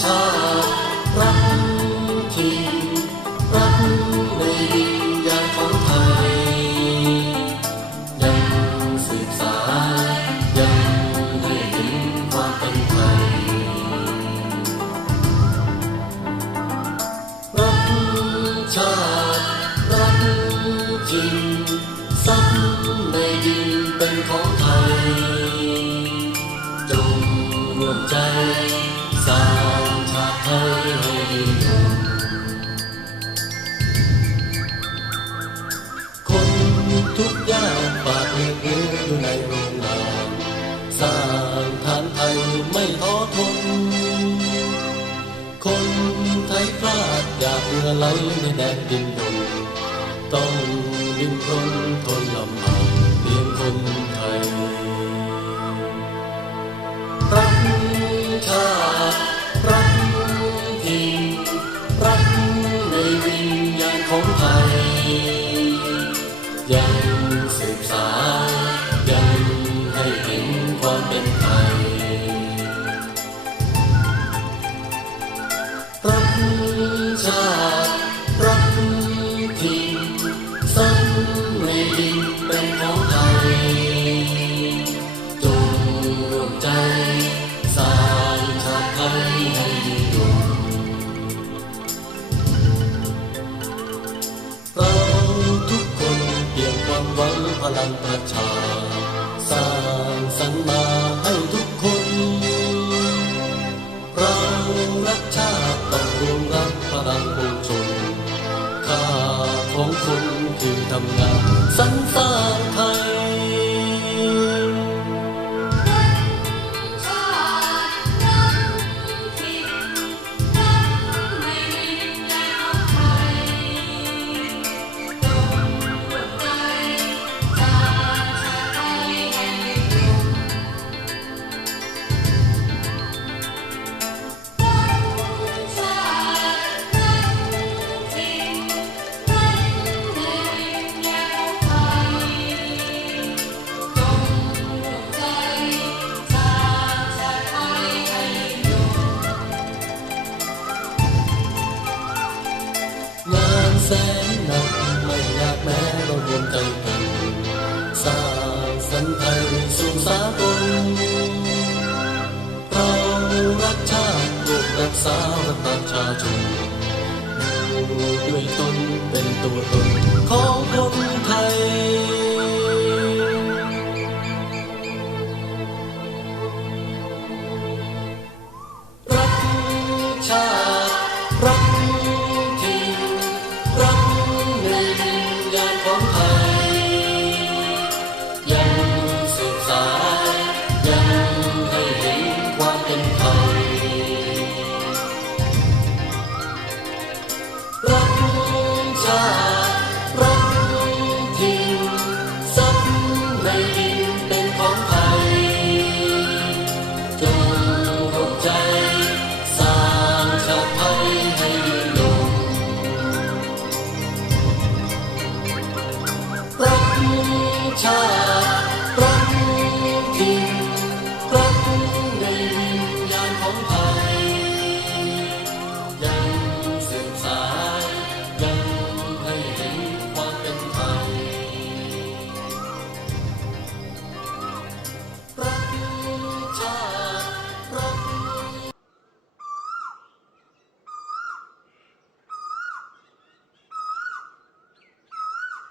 ชาติรักถิ่นรักในดินแดนของไทย ยังสืบสานยังให้เห็นความเป็นไทยรักชาติรักถิ่นสักในดินเป็นของไทย จงร่วมใจ สร้างชาไทยให้ยืนยงคนทุกยากปากเดือยอยู่ในโรงงานสร้างฐานไทยไม่ท้อทน คนไทยพลาดอยากเมื่อไหลในแดนดินดนต้องดิ้นรนทนลำบากเพียงคน สืบสานยังให้เห็นความเป็นไทยรักชาติรักถิ่นสันในดินเป็นของไทย ลังประชา สร้างสรรค์มาให้ทุกคนเรารักชาติต้องรวมรักพลังปวงชนค่าของคนคือทำงานสรรสร้างไทย รักษาประชาชนอยู่ด้วยตนเป็นตัวตนของคนไทย time.